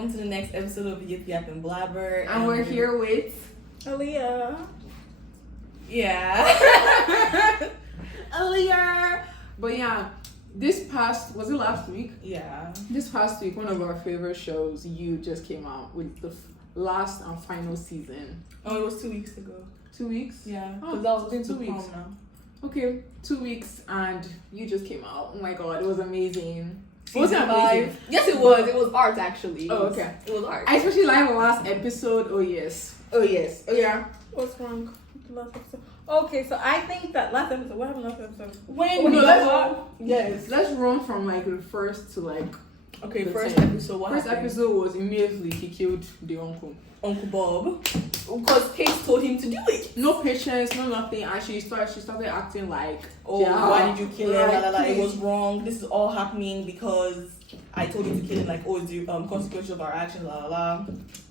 welcome to the next episode of YipYap&Blabber. And we're here with Aaliyah. Yeah. Aaliyah. But yeah, was it last week? Yeah. This past week, one of our favorite shows, You, just came out with the last and final season. Oh, it was 2 weeks ago. 2 weeks? Yeah. Oh, That was been been 2 2 weeks. weeks now. Okay, 2 weeks and You just came out. Oh my god, it was amazing. Season Wasn't 5. Yes, it was. It was art actually. Oh, okay. It was art. I especially like the last episode. Oh yes. Oh yes. Oh yeah. What's wrong with the last episode? Okay, so I think that last episode, what happened last episode? When no, you let's- got- Yes. Let's run from like the first to like Okay, the first 10. episode. What first happened? episode was immediately he killed the uncle. Uncle Bob. Because Kate told him to do it. No patience, no nothing, and she started acting like, Oh, yeah, why did you kill him? like, La, la, la. It please. was wrong. This is all happening because I told you to kill him. Like, oh, it's the consequences of our actions. La la la.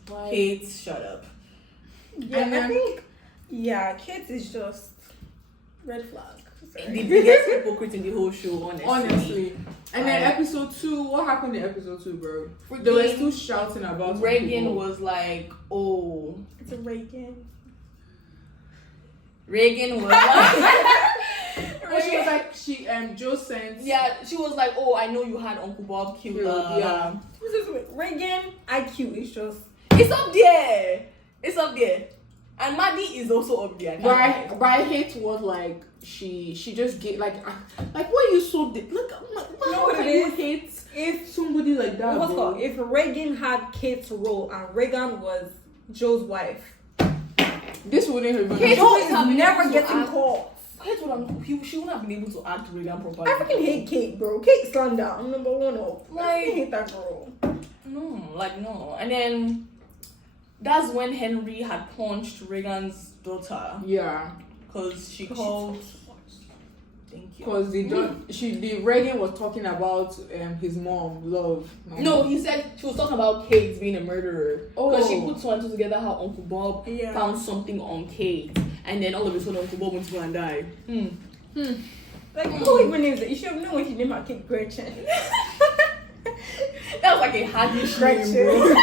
Like, Kate, shut up. Yeah, And then- I think, kids is just red flag. Sorry. The biggest hypocrite in the whole show, honestly. And then Like- episode 2, what happened in episode 2, bro? Freaking They were still shouting about Reagan people. was like, oh. It's a Reagan. Reagan was like, And she was like, Joe sent. yeah, she was like, oh, I know you had Uncle Bob killed. Yeah. Reagan IQ is just. It's up there. It's up there. And Maddie is also up there. But I hate what like she just gave like why you so like why know what can it you is? hate If somebody like that? what's bro? called if Reagan had Kate's role and Reagan was Joe's wife, This wouldn't have been. Kate Joe would is have been never able to getting act- called. Kate she wouldn't have been able to act Reagan properly. I freaking hate Kate, bro. Kate slander. I'm number one up. I Like- freaking hate that girl. No. And then that's when Henry had punched Reagan's daughter Yeah, because she called. Thank you. because the Reagan was talking about his mom, Love. No, he said she was talking about Kate being a murderer. Because she Oh. put two and two together how Uncle Bob Yeah. found something on Kate. And then all of a sudden Uncle Bob went to go and die. Like, who even names it? You should have known when she named her kid Gretchen. That was like a hardish Gretchen. name,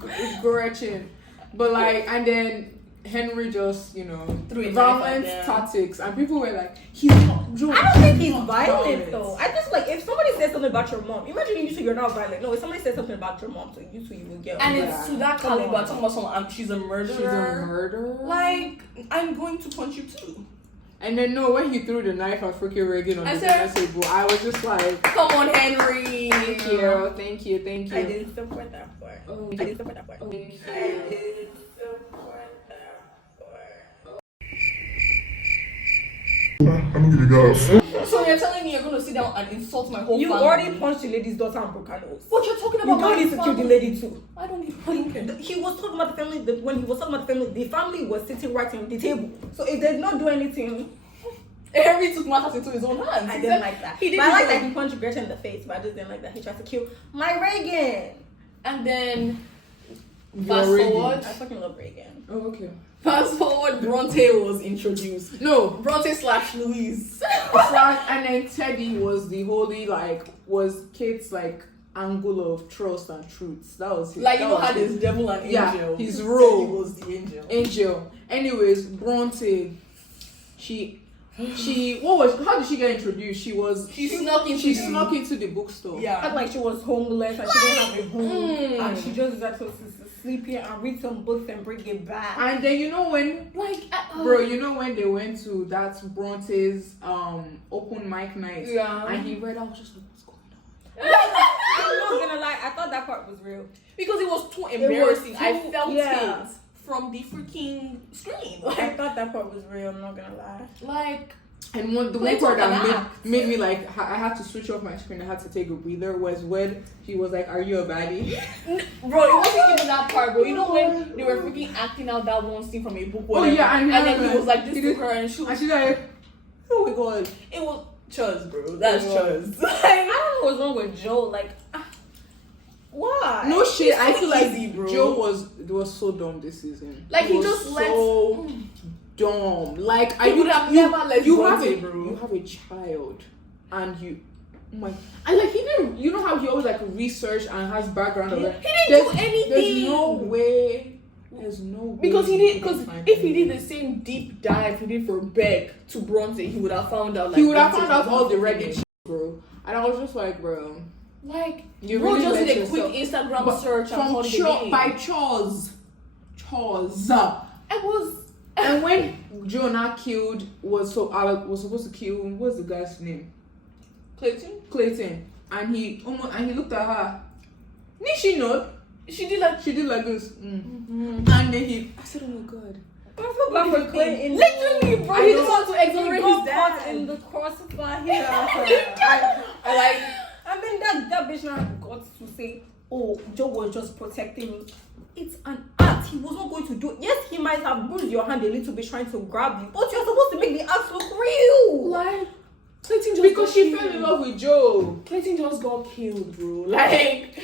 bro. Gretchen. But like, and then Henry just Threw a violent knife at them. tactics, and people were like, he's not. Joe, I don't think he's not violent though. I just like if somebody says something about your mom, imagine you two you're not violent. No, if somebody says something about your mom, so you two you will get. And over it's that. to that Come caliber, on. talking about someone, she's a murderer. She's a murderer. Like, I'm going to punch you too. And then no, when he threw the knife at freaking Reagan on I the said- dinner table, I was just like, Come on, Henry. thank you. I didn't support that part. Oh, I didn't support that part. oh, I didn't support that part. I'm gonna give you guys. So you're telling me you're going to sit down and insult my whole You family? already punched the lady's daughter and broke her nose. What you're talking You about? don't my need to kill the family? lady too. I don't need. He was talking about the family. When he was talking about the family was sitting right on the table. So if they did not do anything, Henry took matters into his own hands. I He didn't said like that. He didn't. But I like even- that he punched Gretchen in the face, but I just didn't like that he tried to kill my Reagan. And then You're fast ready. forward. I fucking love Reagan. Oh, okay. Fast forward. Bronte was introduced. No, Bronte / Louise. and then Teddy was the holy was Kate's angle of trust and truth. That was his, Like, that you know was how his there's devil and Yeah, angel. his role. Teddy was the angel. angel. Anyways, Bronte, how did she get introduced? She snuck into She the- snuck into the bookstore. Yeah. Act like she was homeless and she didn't have a home and she just got to sleep here and read some books and bring it back. And then when when they went to that Bronte's open mic night, Yeah. and he read, I was just like, what's going on? I'm not gonna lie, I thought that part was real. Because it was too embarrassing. I too- felt yeah. it from the freaking screen. I thought that part was real, I'm not gonna lie. Like And the Play one part to an that act. made me I had to switch off my screen. I had to take a breather. Was when he was like, "Are you a baddie?" bro, it wasn't even that part, bro. You know when they were freaking acting out that one scene from a book, whatever, yeah, I and then remember. he was like this He to did- her, and she was, And she's like, "Oh my god." it was chuz, bro. That's Yeah. chuz. I Like, don't know what's wrong with Joe, like why? No shit. I so feel like easy, bro. Joe was so dumb this season. Like, he was just let- so dumb. Like He would have never let you Bronte, have a bro. you have a child, and Oh my! And like he didn't. You know how he always like research and has background of it. He didn't do anything. There's no way. There's no way. Because he did. Because if he anything. did the same deep dive he did for Beck to Bronte, he would have found out. Like, He would have found out all the Reddit shit, bro. And I was just like, bro. Like, You bro, really just let did a yourself- quick Instagram But search and from called it a day. by chores. I was. And when Jonah was supposed to kill, what's the guy's name? Clayton. And he looked at her. Did she know? She did like this. And then I said, oh my god. I feel bad for Clayton. Literally, bro, he just want to exonerate his dad. in the crossfire here. I mean that bitch now got to say, oh, Joe was just protecting me. It's an act. He was not going to do it. Yes, he might have bruised your hand a little bit trying to grab you, but you're supposed to make the act look real. Like, Clayton just Because got she killed. fell in love with Joe. Clayton just got killed, bro. Like,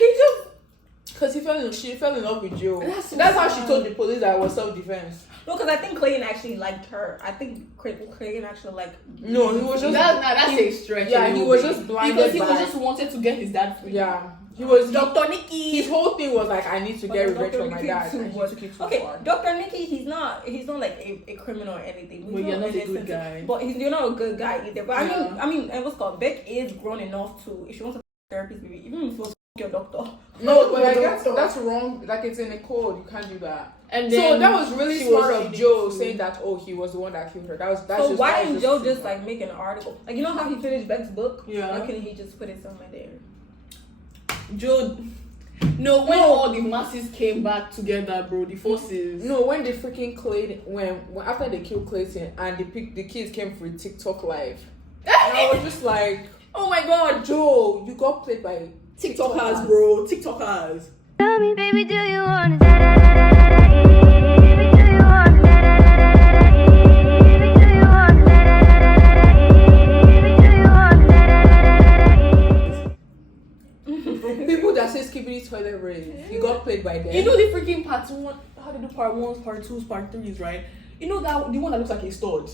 Because she fell in love with Joe. That's so That's how sad. she told the police that it was self-defense. No, because I think Clayton actually liked her. I think Clayton actually liked. No, he was just that's a stretch. Yeah, a he little was bit. just blinded because he by- was just wanted to get his dad free. Yeah. He was Dr. Nikki. His whole thing was like, I need to get revenge Dr. on my Nikki dad. too And he was- took it too Okay, far. Dr. Nikki, he's not like a criminal or anything. Well, you're not a good innocent, guy. But you're not a good guy either. But Yeah. I mean, what's called Beck is grown enough to, if she wants a therapist, maybe even if she wants to your doctor. No, but like Doctor. that's wrong. Like it's in a code. You can't do that. And So then that was really she smart was of Joe too. saying that he was the one that killed her. That's So just why that didn't was Joe too just far. like make an article? Like, you know how he finished Beck's book? Yeah. Why couldn't he just put it somewhere there? Joe. No, when all the masses came back together, bro, the forces. No, when the freaking Clayton, when after they killed Clayton and the kids came for a TikTok live, and I was just like, Oh my god, Joe, you got played by TikTokers, bro, TikTokers. Tell me, baby, do you want it? Baby, do you want it? Baby, do you want it? Baby, do you want it? people that say skibbity toilet race. You got played by them. You know the freaking part one, how they do part 1s, part 2s, part 3s, right? You know that the one that looks like a stud.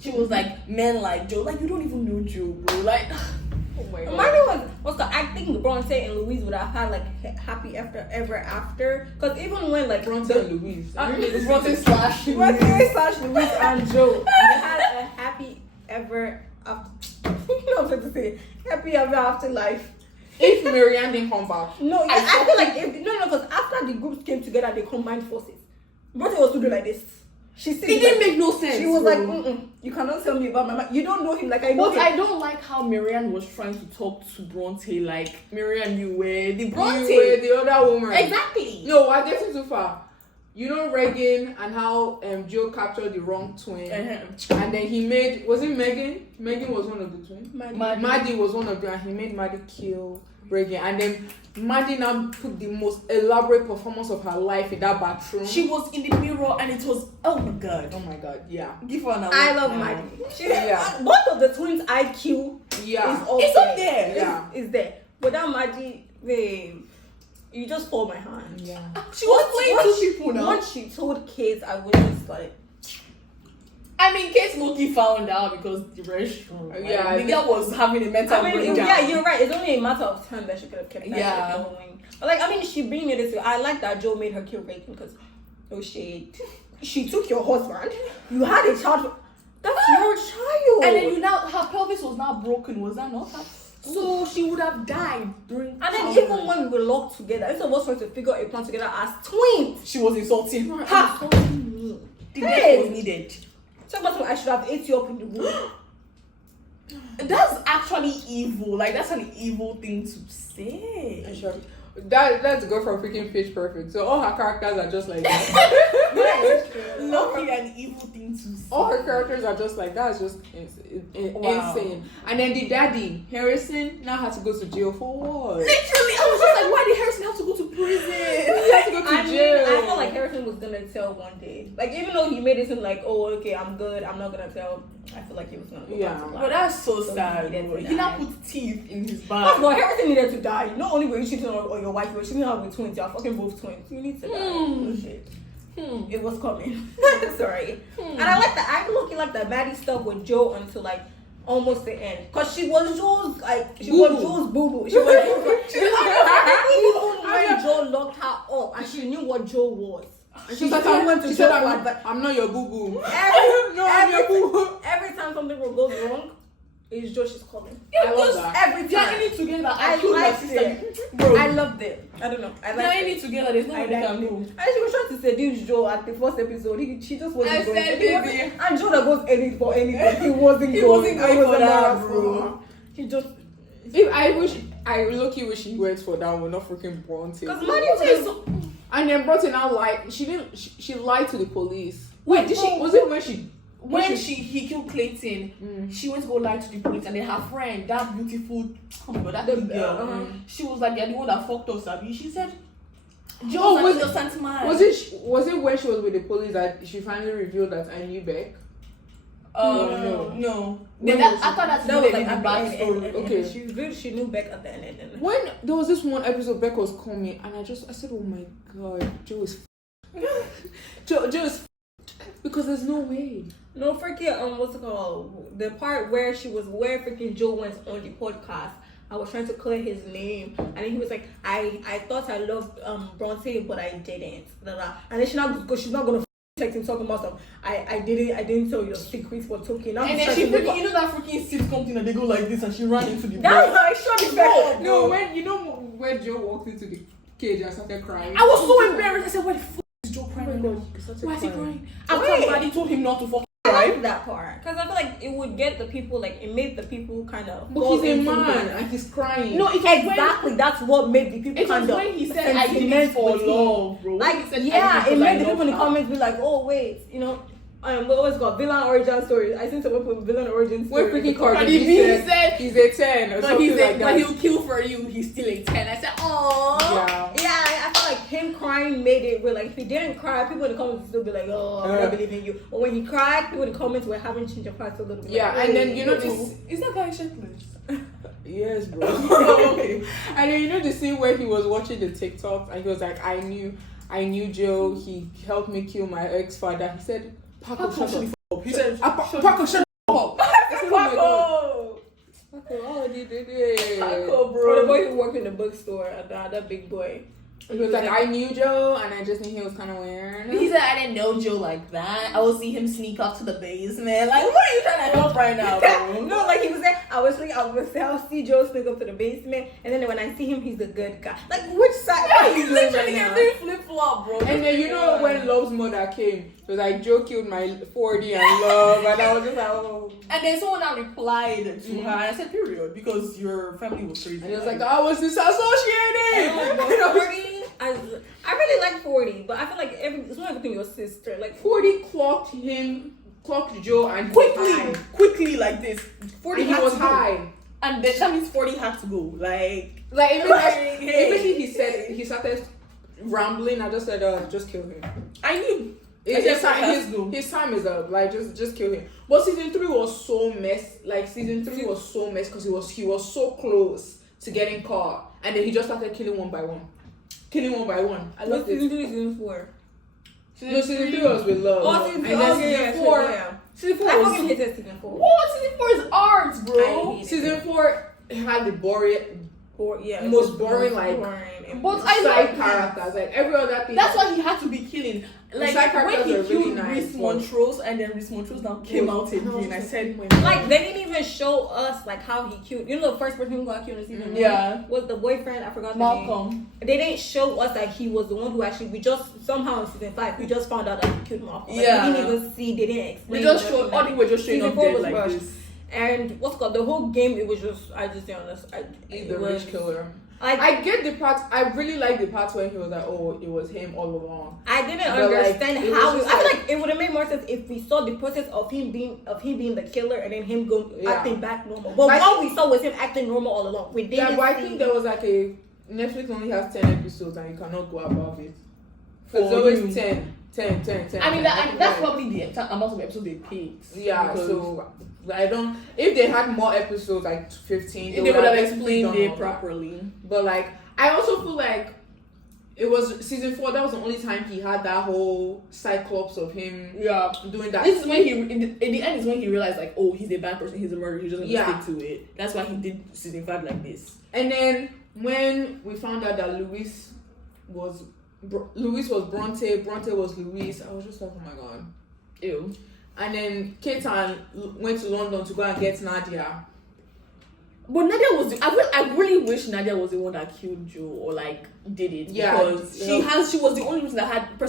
She was like, men like Joe, like you don't even know Joe, bro. Like, oh my god. Mine was the acting. Bronte and Louise would have had like happy ever after. Because even when like Bronte and Louise. Bronte slash Louise and Joe, they had a happy ever after. You know what I'm trying to say? Happy ever after life. If Marianne didn't come back, No, I feel like because after the groups came together, they combined forces. Bronte was to do like this. She said it didn't make no sense. She was bro. like, you cannot tell me about my man. You don't know him like I know But him. I don't like how Marianne was trying to talk to Bronte like, Marianne, you were the Bronte. you were the other woman. Exactly. No, we're getting too far. You know Reagan and how Joe captured the wrong twin, and then he made, was it Megan? Megan was one of the twins. Maddie was one of them, and he made Maddie kill Reagan, and then Maddie now put the most elaborate performance of her life in that bathroom. She was in the mirror and it was, oh my god, yeah. Give her an award. I love now. Maddie. Yeah. Both of the twins' IQ Yeah. is up It's there. up there. Yeah. It's there. But that Maddie, babe, you just hold my hand. Yeah. She was playing two people now. Once she told kids, I was just like, I mean, Kate Mookie found out because the restroom. Yeah, the girl was having a mental breakdown. yeah, you're right. It's only a matter of time that she could have kept that Yeah. shit going. But like, I mean, she bring it this way. I like that Joe made her kill Reagan because, oh shit, she took your husband. You had a child. That's your child. And then her pelvis was now broken, was that not? So she would have died during. And then even when we were locked together, instead of us trying to figure a plan together as twins, she was insulting. ha, insulting me. The death was needed. Talk about I should have ate you up in the room. That's actually evil. Like that's an evil thing to say. That's a girl from freaking Pitch Perfect. So all her characters are just like that. Lucky and evil thing to say. All her characters are just like that. It's just Wow. insane. And then the daddy, Harrison, now had to go to jail for what? Literally, I was just like, why did Harrison have to go to prison? He had to go to jail. I felt like Harrison was gonna tell one day. Like even though he made it seem like, oh okay, I'm good, I'm not gonna tell. I feel like he was gonna go back to But life. that's so So sad. he needed Bro. to He now die. put teeth in his First back. of all, Harrison needed to die. Not only were you cheating on your wife, you were cheating on with twins. You're fucking both twins. You need to die. Oh, shit. It was coming. Sorry. And I like the looking like the baddie stuff with Joe almost the end, because she was Joe's Boo-boo. boo-boo. She was even when Joe locked her up and she knew what Joe was. And She said, I'm not your boo boo. I'm your boo boo. Every time something goes wrong, it's Joe she's calling. I love that. Every They're time. in it together. I I killed my liked sister. it. Bro. I loved it. I don't know. I They're liked in it. it together. There's no way they can do. And she was trying to seduce Joe at the first episode. She just wasn't I going. said, He wasn't- baby. And Joe that goes anything for anything. He wasn't He going. wasn't I going was for that, embarrassed bro. for her. He just If I low-key wish he went for that one, not freaking Bronte. because Money Maddie is was so. And then Bronte now lied. She lied to the police. Wait, Did bro. she? Was it when she? When he killed Clayton, she went to go lie to the police, and then her friend, that beautiful, oh my god, that big girl, she was like, "You're the one that fucked us, Abby." She said, "Joe, was innocent man." Was it when she was with the police that she finally revealed that I knew Beck? No. When Then was after that, that was like the at back the story. end. Okay. She knew Beck at the end. When there was this one episode, Beck was coming, and I said, "Oh my god, Joe is Joe is because there's no way." No, freaking what's it called? The part where freaking Joe went on the podcast. I was trying to clear his name, and then he was like, "I thought I loved Bronte, but I didn't." Blah, blah. And then she's not gonna text him talking about some. I didn't tell you the secrets for talking. And then she freaking, you know that freaking sitcom thing that they go like this, and she ran into the That's how I shot his back. No, when Joe walked into the cage and started crying. I was so embarrassed. I said, "What the fuck is Joe crying?" Oh my God, he started Why is he crying. crying? After somebody told him not to fuck. I like that part because I feel like it would get the people, like it made the people kind of. But he's a man and he's crying. No, it's Exactly, that's what made the people It was kind of. when he said, "I did it for love, bro." Like, When he said, yeah, "I did it made the for people in the love." comments be like, "Oh wait, you know, we always got villain origin story." I seen someone put villain origin story. When freaking Cardi Cardi B B said, said he's a 10 or But something like but that. he'll kill for you. He's still a 10. I said, "Oh." Yeah. I feel like him crying made it where, like, if he didn't cry, people in the comments would still be like, "Oh, I don't believe in you." But when he cried, people in the comments were having change of hearts a little bit. Yeah, like, and then you know this. Is that guy shirtless? Yes, bro. Okay. And then you know the scene where he was watching the TikTok and he was like, I knew Joe. He helped me kill my ex-father. He said, Paco, shut up. He said, Paco, shut up. I said, oh my God. Paco, oh, did it. Paco, Or bro. the boy who worked in the bookstore, that big boy. He was like, I knew Joe, and I just knew he was kind of weird. He said, "I didn't know Joe like that. I will see him sneak off to the basement." Like, what are you trying to help right now, bro? No, like he was saying, I'll see Joe sneak up to the basement, and then when I see him, he's the good guy. Like, which side are you He's doing literally right now? every flip flop, bro. And then you know when Love's mother came, it was like Joe killed my 40 and Love, and I was just like, oh. And then someone now replied to her, and I said, "Period," because your family was crazy. And it was like, I was disassociated. I really like 40, but I feel like it's not everything your sister. Like 40 clocked Joe, and quickly like this. 40 and he had was to go. high. And then that means 40 had to go. Like Immediately he started rambling. I just said, just kill him. I knew. His time is up. Like just kill him. But season 3 was so messy. Like season 3 was so messy because he was so close to getting caught, and then he just started killing one by one. I love this. season 3, season 4. No, season 3 was with Love. Oh, season 4. Season 4. Yeah. Season 4 I was fucking hated season 4. What? Season 4 is art, bro. season 4 had the most boring But I side love characters. Like every other thing. That's why he had to be killing. Like side when characters he are killed really nice, Reese Montrose, and then Reese Montrose now came out again. I said, like they didn't even show us like how he killed. You know, the first person who got killed in season 1 was the boyfriend. I forgot the Malcolm. name. They didn't show us that he was the one who actually. We just somehow in season 5 we just found out that he killed Malcolm. Like, Yeah. we didn't even see. They didn't explain. We just showed. All they were just showing Season up 4 dead was like rushed. this. And what's called the whole game? It was just I just didn't understand. He's the rich killer. Like, I get the part. I really like the part when he was like, "Oh, it was him all along." I didn't But, like, understand it how. was just I feel like- like it would have made more sense if we saw the process of him being the killer and then him acting back normal. But all we saw was him acting normal all along. We didn't. Yeah, but I see- think there was like a Netflix only has 10 episodes and you cannot go above it. For It's always you. 10. I mean, that's probably the amount of episodes they picked. Yeah, because so I don't. If they had more episodes, like 15, they would have definitely explained done it all that. properly. But like, I also feel like It was season 4. That was the only time he had that whole cyclops of him doing that. This is when he, in the end, is when he realized, like, oh, he's a bad person, he's a murderer, he's just gonna stick to it. That's why he did season 5 like this. And then when we found out that Louis was Bronte was Louis, I was just like, oh my god. Ew. And then Ketan went to London to go and get Nadia. But Nadia was I really wish Nadia was the one that killed Joe or like did it. Yeah, because she was the only person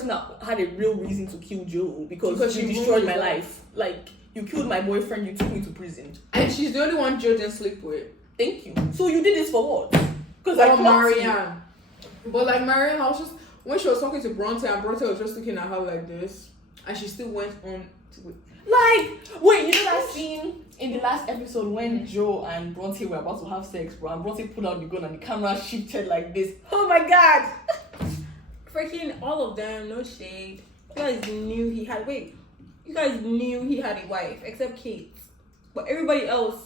that had a real reason to kill Joe because she destroyed my life. Like, you killed my boyfriend, you took me to prison. And she's the only one Joe didn't sleep with. Thank you. So you did this for what? Because Marianne. But like Marianne, I was just, when she was talking to Bronte and Bronte was just looking at her like this, and she still went on to it. Like, wait, you know that scene in the last episode when Joe and Bronte were about to have sex, bro, and Bronte pulled out the gun and the camera shifted like this. Oh my god! Freaking all of them, no shade. You guys knew he had a wife, except Kate. But everybody else,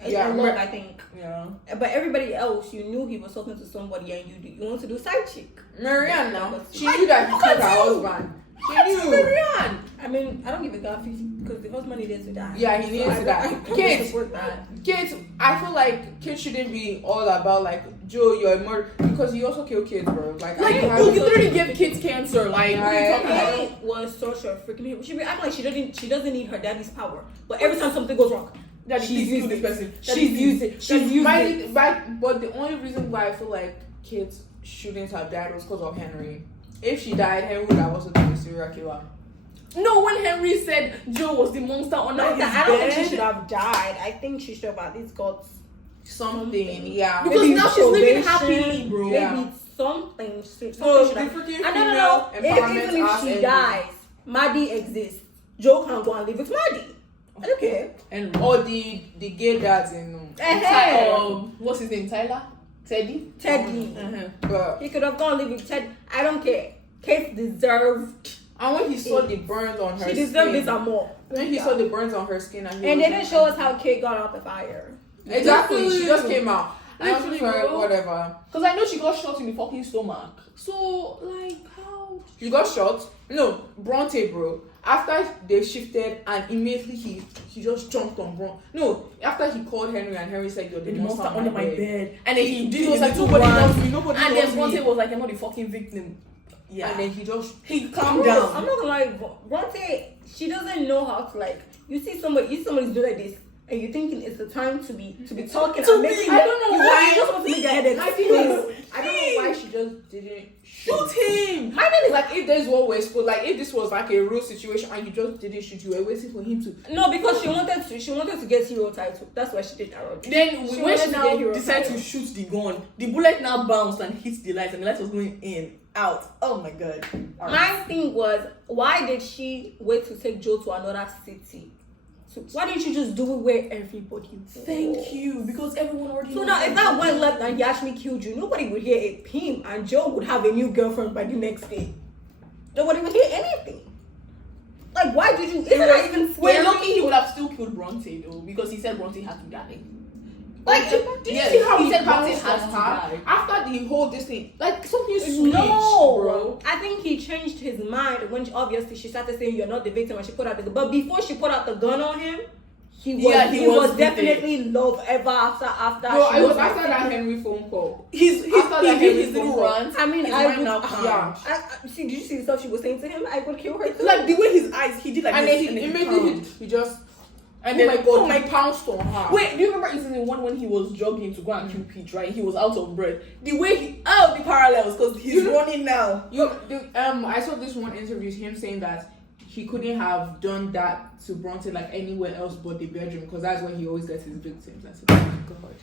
I think. Yeah. But everybody else, you knew he was talking to somebody and you want to do side chick. Marianne now. She knew that he killed her husband. She knew. Marianne. I mean, I don't give a damn because the husband needed to die. Yeah, he needed to die. Kate, I feel like Kate shouldn't be all about like, Joe, you're a murderer, because you also kill kids, bro. Like you literally give kids cancer. Like, what are you talking about? Kate was such a freaking. She be acting like she doesn't need her daddy's power, but every time something goes wrong, she's used this person. She's used it. But the only reason why I feel like Kate shouldn't have died was because of Henry. If she died, Henry would have also been a serial killer. No, when Henry said Joe was the monster under his bed, I don't think she should have died. I think she should have at least got something. Yeah. Because maybe now she's living happily, bro. Maybe something. So the freaking female empowerment even if she dies, Maddie exists. Joe can go and live with Maddie. I don't care. And or the gay dads in what's his name? Tyler? Teddy. But he could have gone live with Ted. I don't care. Kate deserved. And when he saw the burns on her skin, she deserved this and more. When he saw the burns on her skin, and they didn't show us how Kate got out the fire. Exactly, she just came out. Literally, whatever. Because I know she got shot in the fucking stomach. So, like, how? She got shot? No, Bronte, bro. After they shifted and immediately he just jumped on Bronte. No, after he called Henry and Henry said, you're the monster under my bed. And then he did, was like, nobody loves me, and then Bronte was like, you're not the fucking victim. Yeah. And then he calmed down. I'm not gonna lie, Bronte, she doesn't know how to, like, you see somebody's doing like this, and you're thinking it's the time to be talking and making. I don't know why. You just want to make your head explode. I don't know why she just didn't shoot him. My name is like, if there's what we're supposed, like, if this was like a real situation and you just didn't shoot, you were waiting for him to. No, because she wanted to get hero title. That's why she did that. Then when she now decided to shoot the gun, the bullet now bounced and hit the light, and the light was going in, out. Oh my god. My thing was, why did she wait to take Joe to another city? So why didn't you just do it where everybody was? Thank you, because everyone already. So now, if that went left and he actually killed you, nobody would hear it. Him and Joe would have a new girlfriend by the next day. Nobody would hear anything. Like, why did you? Isn't that even scary? Wait, lucky he would have still killed Bronte though, because he said Bronte had to die. Like, did you see how he said Bronte has to die after the whole this thing? Like, something switched, bro. I think he changed his mind when obviously she started saying you're not the victim, and she put out the gun. But before she put out the gun on him, he was definitely love ever after. Bro, it was after that Henry phone call. His little rant. I mean, I would now calm. Yeah. See, did you see the stuff she was saying to him? I would kill her too. Like the way his eyes, he did like and this, then he just. And then, oh my god, pounced on her. Wait, do you remember in season 1 when he was jogging to go and kill Peach, right? He was out of breath. The way the parallels, because he's running now. I saw this one interview, him saying that he couldn't have done that to Bronte like anywhere else but the bedroom, because that's where he always gets his victims. I said, oh my god,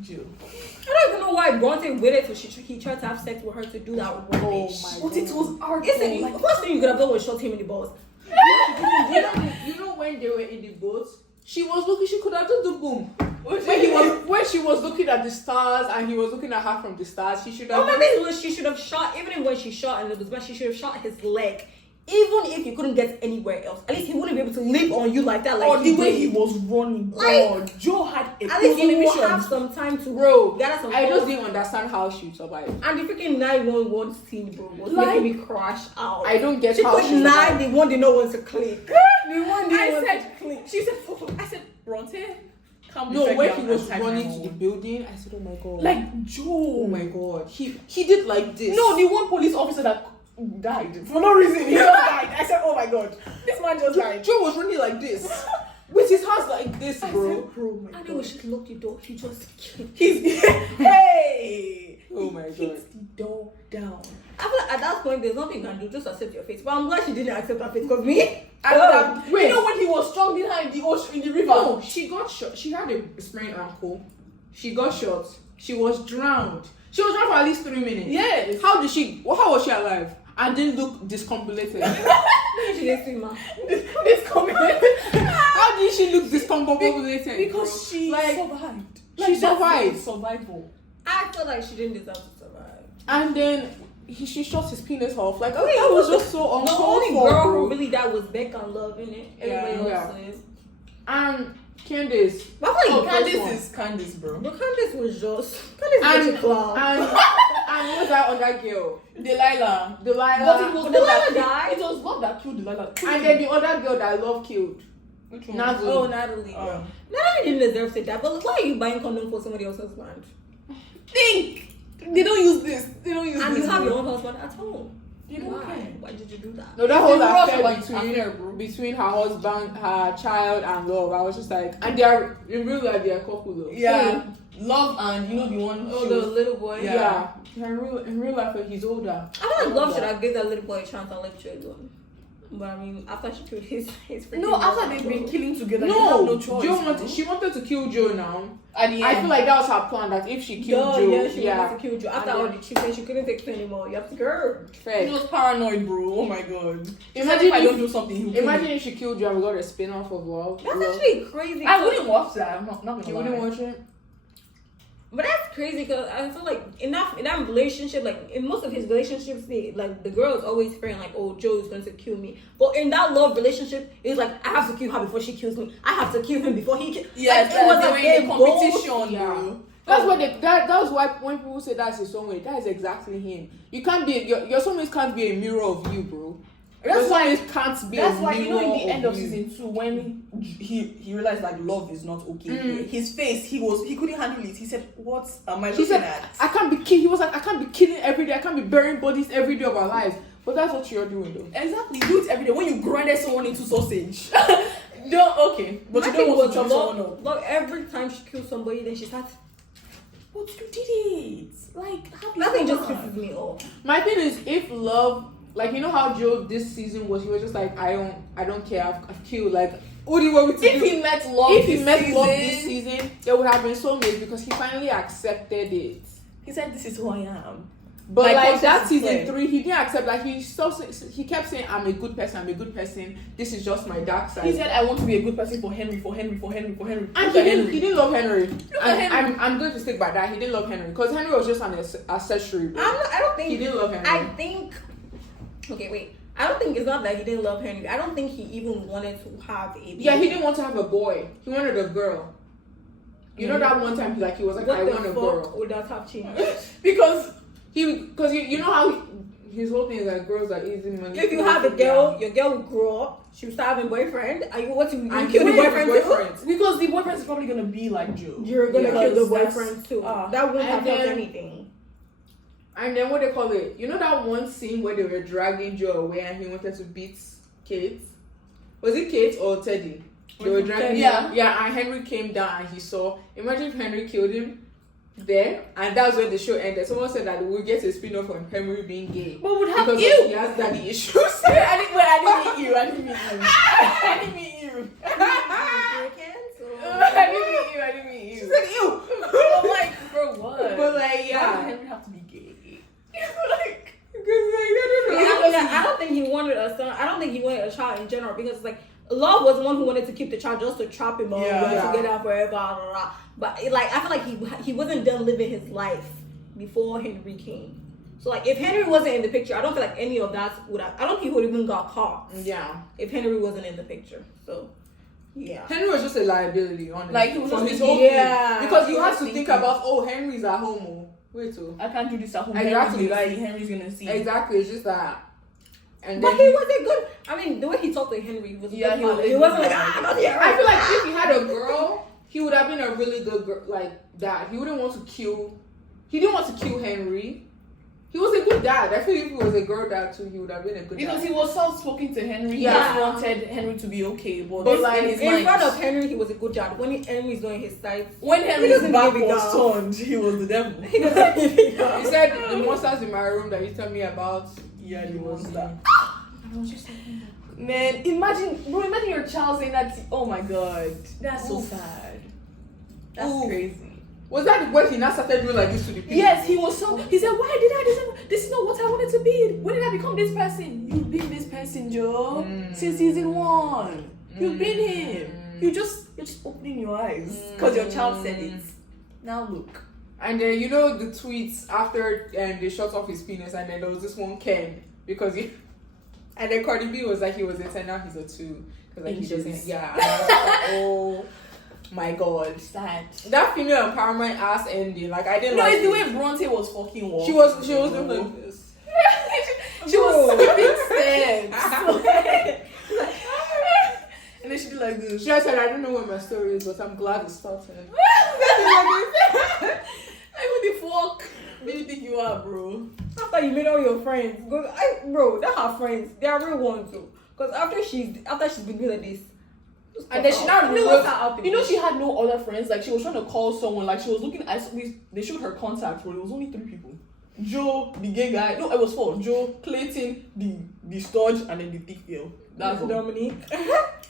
Jill. I don't even know why Bronte waited till he tried to have sex with her to do that with bitch. But it was artful. The first thing you could have done was shot him in the balls. You know when they were in the boat, she could have done the boom. When she was looking at the stars and he was looking at her from the stars, she should have. Maybe she should have shot. Even when she shot and it was bad, she should have shot his leg even if you couldn't get anywhere else, at least he wouldn't be able to live on you like that. Like or the way did. he was running. Like, God, Joe had a At least you will mission. have some time to Bro, gather some I just thoughts. didn't understand how she survived. And the freaking 911 scene, bro, was Like- making me crash out. I don't get She how put she 9, survived. the one they know when to click. The one they I know said, to click. she said, I said, Bronte, come No, defend when your he was anti-911. running to the building, I said, oh my god. Like Joe. oh my god. He did like this. No, the one police officer that died for no reason. He just died. I said, oh my god, this man just died. Joe was running like this. With his hands like this, I bro. said, bro, my And then god. when she locked the door, he just kicked. He's hey. Oh my He god. kicked the door down. I feel like at that point, there's nothing you can do, just accept your fate. But I'm glad she didn't accept her fate, because me, I would have, wait. you know when he was strong behind the ocean in the river. No, she got shot. She had a sprained ankle. She got shot. She was drowned. She was drowned for at least 3 minutes. Yes. How was she alive? And didn't look discombobulated. she didn't see ma. This comment. How did she look discombobulated? Because bro? she survived. She Like, that's survived. Survival. I feel like she didn't deserve to survive. And then she shot his penis off. Like, Wait, that was who just so The uncalled only for, girl bro. who really died was Becca and Love, innit? Everybody Yeah. else is. And Candace. But I feel Oh, like Candice, bro. But Candace was just Candace was a clown. And what was that other girl? Delilah. But it Delilah. was But love Delilah that died? It was love that killed Delilah. And then the other girl that Love killed. Which one? Natalie. Oh, Natalie. Natalie didn't deserve to die. But why are you buying condom for somebody else's husband? Think. They don't use this. They don't use And this. you have bro. your own husband at home. You don't Why? care. Why did you do that? No, that whole The rush affair like between affair, bro. between her husband, her child, and Love. I was just like, and they are in real life, they are a couple though. Yeah. Love and you know the one. Oh, she the was- little boy. Yeah. Yeah, in real life, he's older. I feel like Love should have given that little boy a chance and left you alone. But I mean, after she killed his freaking No, after mother, they've been killing together, No, they have no choice. Joe bro. she wanted to kill Joe now. At the end. I feel like that was her plan. That if she killed Joe, Yeah, she wanted to kill Joe. After And all then- the cheating, she couldn't take it anymore. You have to go. fair. He was paranoid, bro. Oh my god. Imagine if I if- don't do something, he'll kill Imagine me. if she killed Joe and we got a spin-off of Love. That's Love. actually crazy. I wouldn't watch that. I'm not gonna You lie. wouldn't watch it? But that's crazy because I feel like in that relationship, like in most of his relationships, the girl is always fearing like, oh, Joe is going to kill me. But in that love relationship, it's like I have to kill her before she kills me. I have to kill him before he kills. Yes, like, it was they like were in a a bold- competition, bro. That's what that's why when people say that's his soulmate, that is exactly him. You can't be your soulmate can't be a mirror of you, bro. That's why it can't be. That's a why, you know, in the mirror end of you. season 2, when he realized like love is not okay, his face, he couldn't handle it. He said, "What am I He looking said, at?" I can't be killing. He was like, I can't be killing every day. I can't be burying bodies every day of our lives. But that's what you're doing, though. Exactly, you do it every day. When you grinded someone into sausage, don't but My you thing don't want was to chop someone up. love every time she kills somebody, then she starts. But you did it. Like how Nothing just bizarre. pisses me off. My thing is, if Love, like, you know how Joe this season was, he was just like, I don't care. I've killed. Like, what do you want me to If do? he met love, If he this met season, Love this season, there would have been soulmates because he finally accepted it. he said, "This is who I am." But My like conscience that is season clear. 3, he didn't accept. Like he kept saying, "I'm a good person. I'm a good person. This is just my dark side." He said, "I want to be a good person for Henry, for Henry, for Henry, for Henry." And Look at he didn't love Henry. at And I'm going to stick by that. He didn't love Henry because Henry was just an accessory. Bro. I don't think He didn't love Henry. I think. Okay, wait. I don't think it's not that he didn't love Henry. I don't think he even wanted to have a baby. Yeah, he didn't want to have a boy. He wanted a girl. You know that one time he was like, What I the want a fuck girl. would that have changed? because Because you know how his whole thing is like girls are easy money. If you have a girl, your girl will grow up. She will start having boyfriend. And you want to And kill the kill boyfriend too? because the boyfriend is probably gonna be like Joe. You're gonna kill the Because boyfriend too. That wouldn't And have helped then- anything. And then what they call it? You know that one scene where they were dragging Joe away and he wanted to beat Kate? Was it Kate or Teddy? They were dragging Yeah. Yeah, and Henry came down and he saw. Imagine if Henry killed him there, and that's when the show ended. Someone said that we'll get a spin-off on Henry being gay. But would have Because you. he has daddy issues. I didn't meet you. I didn't meet you. I didn't meet you. I didn't meet you. She said, ew. I'm like, bro, what? But like, Why does yeah. Henry have to be gay? like, Because like, I don't know. I don't think he wanted a son. I don't think he wanted a child in general because like Love was the one who wanted to keep the child just to trap him up, Yeah. to get out forever. Blah, blah, blah. But like I feel like he wasn't done living his life before Henry came. So like, if Henry wasn't in the picture, I don't feel like any of that would have. I don't think he would even got caught. Yeah. If Henry wasn't in the picture, so yeah. Henry was just a liability, honestly. Like, he was just his thinking, whole thing. Because you he have was to think thinking. about, oh, Henry's at home. Oh. Wait till. I can't do this at home. Exactly. Henry's gonna see. Exactly. It's just that. And But then he wasn't good. I mean, the way he talked to Henry was Yeah, good. he He was wasn't good. like, not here. I feel like if he had a girl, he would have been a really good girl, like dad. He wouldn't want to kill. He didn't want to kill Henry. He was a good dad. I feel if he was a girl dad too, he would have been a good Because dad. he was soft-spoken to Henry. He Yeah. just wanted Henry to be okay. But like, in his in mind, front of Henry, he was a good dad. When Henry's doing his side, when Henry's doesn't back give a was damn. turned, he was the devil. he doesn't give a damn. He said the monsters in my room that you tell me about. Yeah, he was that. I was just like, man, imagine your child saying that. Oh my god, that's so Oof. sad. That's Oof. crazy. Was that when he now started doing like this to the people? Yes, he was so. He said, "Why did I? This is not what I wanted to be. When did I become this person? You've been this person, Joe, since season 1. You've been him. You're just opening your eyes because your child said it. Now look." And then you know the tweets after they shot off his penis, and then there was this one Ken because he. And then Cardi B was like he was a 10, now he's a 2. Because like he Inches. doesn't. Yeah. And I was like, oh my god. Sad. That female empowerment ass ending, like I didn't No, like it's the it. way Bronte was fucking walking. She was doing like this. she was skipping steps. And then she did like this. She just said, I don't know what my story is, but I'm glad it started. Like, who the fuck do you think you are, bro? After you made all your friends, bro, they're her friends. They are real ones too. Because after she's been doing like this, And then she now she had no other friends. Like, she was trying to call someone. Like, she was looking at. They showed her contacts, but it was only 3 people. Joe, the gay guy. No, it was 4. Joe, Clayton, the Stodge, and then the thick girl. That's all. Dominique.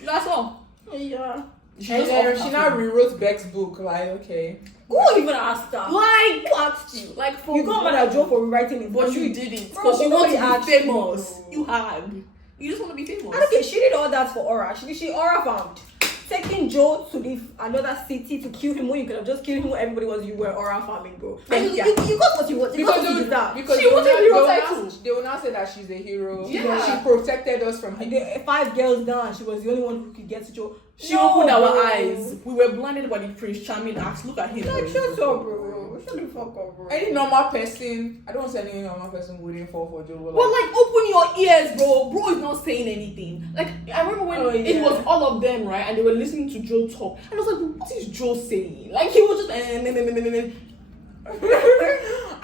That's all. Yeah. She And just then off she her now phone. rewrote Beck's book, like, okay. Who even asked her? Like, Who asked you? like for You got mad at Joe for rewriting it, but you didn't Bro, because you want to nobody be asked famous. you. You had. You just want to be famous. I don't care. She did all that for Aura. She Aura found. Taking Joe to another city to kill him when you could have just killed him when everybody was you were Aura farming, bro. And you got what you want. You got what you deserve. Because She wanted hero title. they will now say that she's a hero. Yeah. She protected us from him. The 5 girls down, she was the only one who could get to Joe. She opened our eyes. We were blinded by the Prince Charming acts. Look at him. Like, shut up, bro. Shut the fuck up, bro. Any normal person, I don't say any normal person wouldn't fall for Joe. But like, open your ears, bro. Bro is not saying anything. Like, I remember when it was all of them, right? And they were listening to Joe talk. And I was like, what is Joe saying? Like, he was just and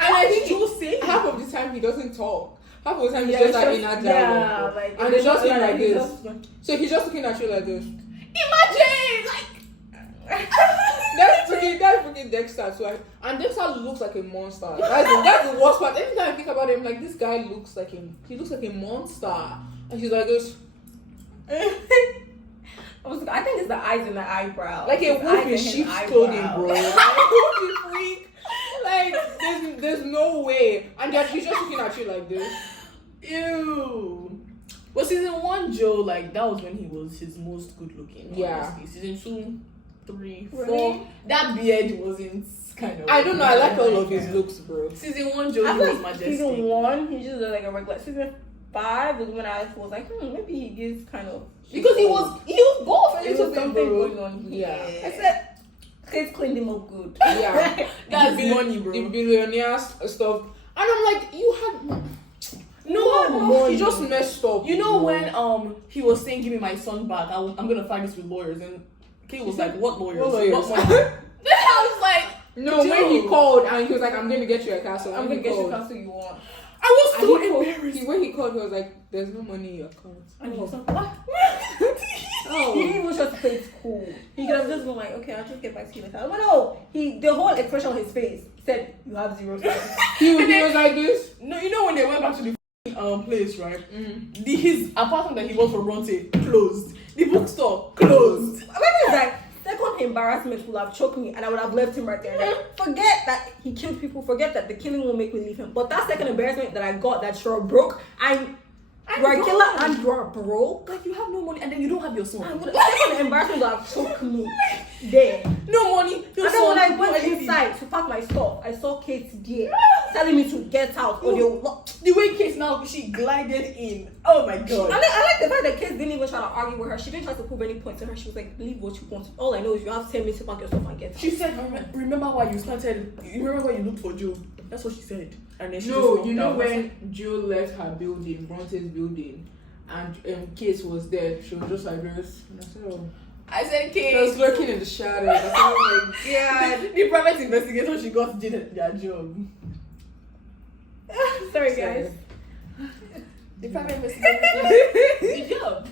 I think Joe saying half of the time he doesn't talk. Half of the time he's just like in that dialogue. like, and he's just looking like this. Just, So he's just looking at you like this. imagine, like, That's freaking Dexter. So and Dexter looks like a monster. That's the worst part. Anytime I think about him, like this guy looks like him. He looks like a monster. And she's like this. I think it's the eyes and the eyebrow. Like a wolf in sheep's clothing, bro. Like wolf freak. Like there's no way. And then he's just looking at you like this. ew. But season 1, Joe, like, that was when he was his most good looking. Yeah. Honestly. Season 2, 3, 4. Really? That beard wasn't kind of. I don't know. I like all of his looks, bro. Season 1, Joe, I he feel was like majestic. season 1, he just looked like a regular. Season 5 was when I was like, maybe he gives kind of. Because he was golf a There little was bit, something bro. going on. Yeah. I said, Chris cleaned him up good. Yeah. That's the money, bro. The billionaire stuff. And I'm like, you had No, he just messed up. You know bro. when he was saying, "Give me my son back. I'm gonna fight this with lawyers," and Kay was like, "What lawyers? What lawyers?" money?" Then I was like, No, Joe. when he called and he was like, I'm going to get you a castle. I'm When gonna he get you called, castle you want. I was and so he called- embarrassed. when he called, he was like, there's no money in your account. And he was like, what? Oh. He didn't even just play it cool. He could have just been like, okay, I'll just get back to you later. But no, the whole expression on his face said, you have 0 cents. He was like this. No, you know when they went back to the place, right? His apartment that he was for Bronte closed. The bookstore closed. Maybe it's like, second embarrassment would have choked me and I would have left him right there. Like, forget that he killed people, forget that the killing will make me leave him. But that second embarrassment that I got that sure broke, You're a killer and you're broke. Like you have no money and then you don't have your son. I'm the embarrassment that took me there. No money. And then when I went inside to pack my stuff, I saw Kate there telling me to get out or they'll lock. The way Kate now, she glided in. Oh my god. And then I like the fact that Kate didn't even try to argue with her. She didn't try to prove any point to her. She was like, believe what you want. All I know is you have 10 minutes to pack your stuff and get out. She said, remember why you started, you remember why you looked for Joe? That's what she said. And then she no, you know when Joe left her building, Bronte's building, and Kate was there, she was just like this. And I said, oh. I said, Kate. She was lurking in the shadows. I said, oh my god. The private investigator, she got did their job. Sorry, guys. The private investigator did their job.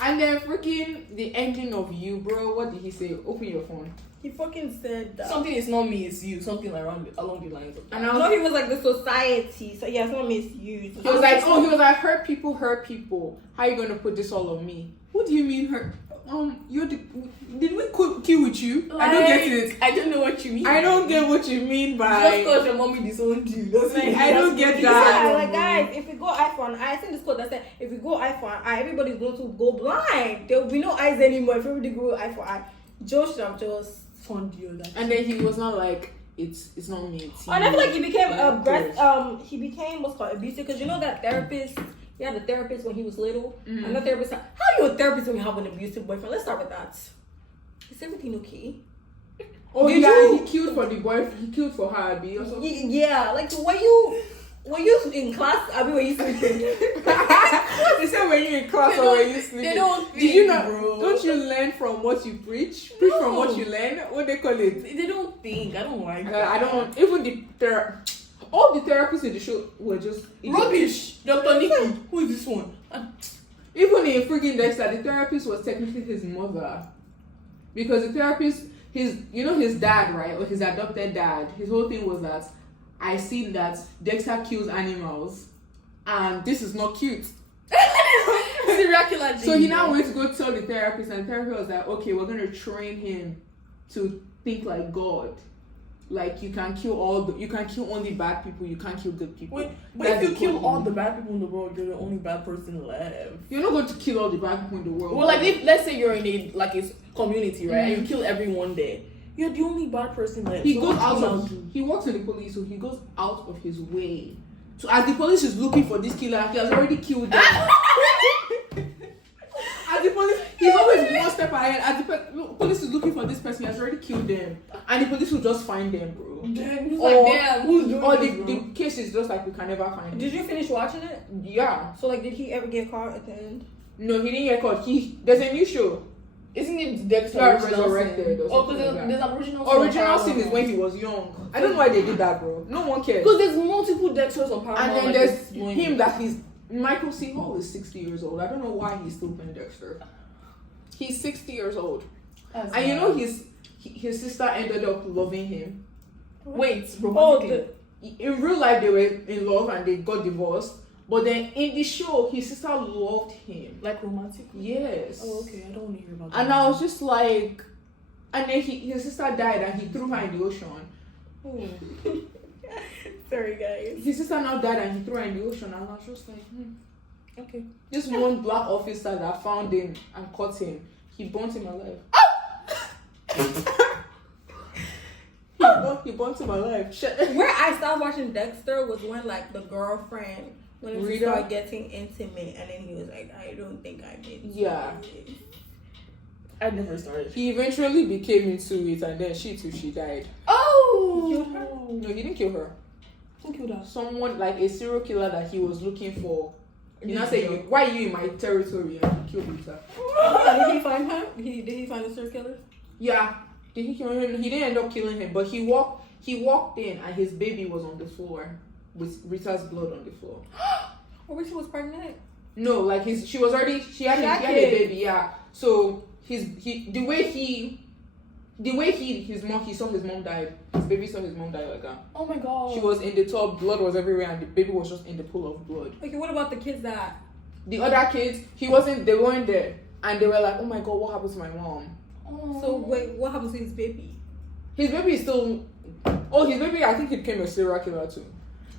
And then freaking the ending of You, bro. What did he say? Open your phone. He fucking said that. Something is not me, it's you. Something along the lines of that. And I No, he was like the society. So yeah, it's not misused. He was like, hurt people. How are you gonna put this all on me? What do you mean hurt? Did we kill with you? Like, I don't get it. I don't know what you mean. I don't get what you mean by. Just because your mommy disowned you. I don't get that. Yeah, like guys, if we go eye for an eye, I think this quote that said, if we go eye for an eye, everybody's going to go blind. There will be no eyes anymore if everybody go eye for eye. Joe should have just found you that. And then he was not like, it's not me. It's and I feel like he became he became what's called abusive because you know that therapist. He had a therapist when he was little. Mm-hmm. And the therapist said, how are you a therapist when you have an abusive boyfriend? Let's start with that. Is everything okay? Oh Did yeah, you? he killed for the boyfriend. He killed for her, Abby. Or something. Yeah, like were you in class? I mean, were you sleeping? They said when you're in class or when you sleeping. They don't think, Did you not? bro. Don't you learn from what you preach? Preach from what you learn. What they call it? They don't think. I don't like that. I don't. Even all the therapists in the show were just rubbish. Dr. Nikki, who is this one? Even in freaking Dexter, the therapist was technically his mother, because the therapist, his dad, right, or his adopted dad. His whole thing was that I see that Dexter kills animals, and this is not cute. Serial killer. So he now went to go tell the therapist, and the therapist was like, okay, we're gonna train him to think like God. Like you can kill only bad people, you can't kill good people. Wait, but if you kill all the bad people in the world, you're the only bad person left. You're not going to kill all the bad people in the world. Well, like if let's say you're in a community, right, and you kill everyone there, you're the only bad person left. He So goes what out you of now do? he works in the police, so he goes out of his way. So as the police is looking for this killer, he has already killed them. As the police, he's always one step ahead. As the police is looking for this person, he has already killed them, and the police will just find them, bro. Damn, who's doing Or this, bro? the case is just like we can never find him. Did you finish watching it? Yeah. So like, did he ever get caught at the end? No, he didn't get caught. There's a new show. Isn't it Dexter Resurrected or Oh, something because like there's that. an original Original scene is when he was young. I don't know why they did that, bro. No one cares. Because there's multiple Dexters on Paramount. And then like there's this one. him that he's Michael C. Hall is 60 years old. I don't know why he's still playing Dexter. He's 60 years old. That's And you bad. know his sister ended up loving him. Wait, Oh, romantically. In real life they were in love and they got divorced. But then in the show his sister loved him. Like romantically? Yes. Oh, okay. I don't want to hear about that. And I was just like, and then his sister died and he threw her in the ocean. Oh. Sorry, guys. His sister now died and he threw her in the ocean, and I was just like, Okay. This one black officer that found him and caught him, he burnt him alive. He burnt him alive. Where I started watching Dexter was when like the girlfriend when he started getting intimate, and then he was like, I don't think I did. Yeah. I never started. He eventually became into it, and then she died. Oh! Killed her? No, he didn't kill her. Who killed her? Someone like a serial killer that he was looking for. You know, say, why are you in my territory? And he killed himself. Did he find her? Did he find the serial killer? Yeah. Did he kill him? He didn't end up killing him, but he walked in and his baby was on the floor with Rita's blood on the floor. Or Rita was pregnant? No, like he had a baby, yeah. So he saw his mom died. His baby saw his mom die like that. Oh my god. She was in the tub, blood was everywhere, and the baby was just in the pool of blood. Okay, what about the kids that? The other kids, they weren't there, and they were like, oh my god, what happened to my mom? Oh. So wait, what happened to his baby? His baby is still. Oh, his baby, I think he became a serial killer too.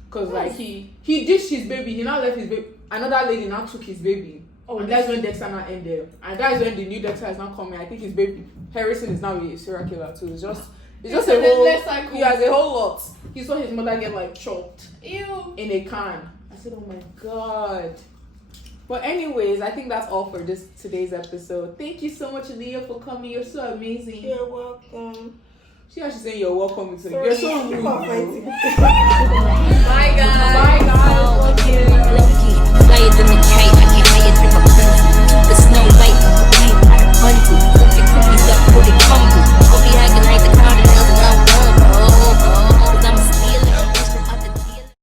because like he dished his baby. He now left his baby. Another lady now took his baby. Oh, and that's when Dexter now ended. And that's when the new Dexter is now coming. I think his baby Harrison is now a serial killer too. It's just a whole cycle. He has a whole lot. He saw his mother get like chopped. Ew. In a can. I said, oh my god. But anyways, I think that's all for today's episode. Thank you so much, Leah, for coming. You're so amazing. You're welcome. She actually saying you're welcome. You're so rude. Bye guys. Bye guys. Love you. Flyers in the kite, I get higher than my friends. There's no way, I ain't got a